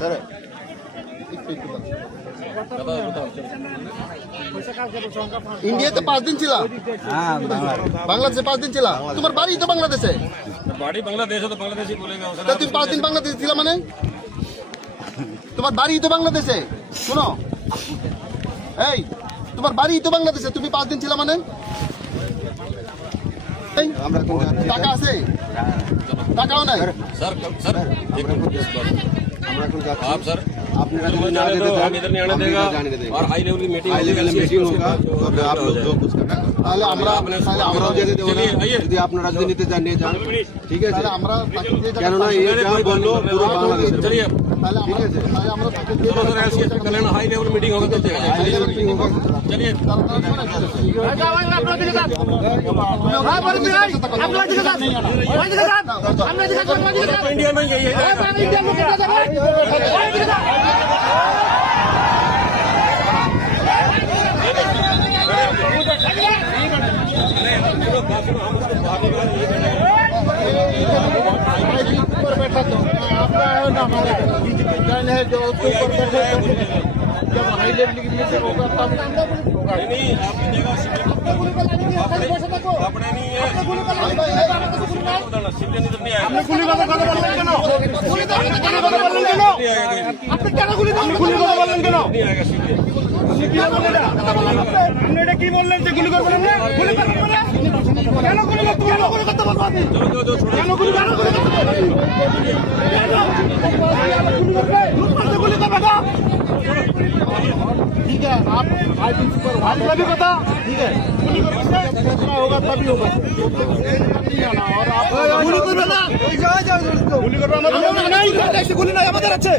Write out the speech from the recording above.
Sir ইন্ডিয়াতে 5 দিন ছিলা? हाँ বাংলাদেশে 5 দিন ছিলা? তোমার বাড়ি তো বাংলাদেশে। बाड़ी बांग्लादेश है तो बांग्लादेशी बोलेगा তা তুমি 5 দিন বাংলাদেশে ছিলা মানে? তোমার বাড়ি তো বাংলাদেশে। শোনো, এই তোমার বাড়ি তো বাংলাদেশে, তুমি 5 দিন ছিলা মানে? এই, টাকা আছে? টাকাও নাই। सर सर আমরা এখন যাচ্ছি आप सर আপনারা मुझे जाने जाने दो, देते हम इधर नहीं आने देगा और हाई लेवल की मीटिंग हाई लेवल मीटिंग होगा तो आप लोग जो कुछ करना তাহলে আমরা আমরাও যেতে দেবো না। चलिए, आइए। যদি আপনারা যদি নিতে চান নিয়ে যান, ঠিক আছে? তাহলে আমরা তাকে দিয়ে যাবো। কেননা এই যা বললো পুরো বাংলাদেশের चलिए তাহলে আমরা তাহলে আমরা তাকে দিয়ে चलो सर ऐसे कल्याण हाई लेवल मीटिंग होगा तो चलेगा। হাই লেভেল মিটিং होगा। चलिए इंडिया में यही है ऊपर बैठा तो आपका है ना, हमारा विज्ञान है जो उसके ऊपर बैठे। जब हाई लेवल की मीटिंग होगा तब होगा। नहीं आपकी जगह अपने नहीं है सिविलियन इधर नहीं आएगा গুলি কথা বললেন কেন? গুলি কথা বললেন কেন? আপনি কেন গুলি কথা বললেন কেন? नहीं आएगा सिविलियन আপনি কি বললেন এটা? আপনি এটা কি বললেন যে গুলি করবেন না? গুলি করবেন না? কেন গুলি করতে বলবো? গুলি করতে বলবো আপনি? जो छोड़ो কেন গুলি করতে বলবো? गुली करबे का? ठीक है, आप भाई प्रिंसिपल भाई भी बता। ठीक है, गुली करबे फैसला होगा तभी होगा। नहीं आना और आप गुली करबे ना? गुली करबे ना? नहीं, गुली नहीं, আমাদের আছে।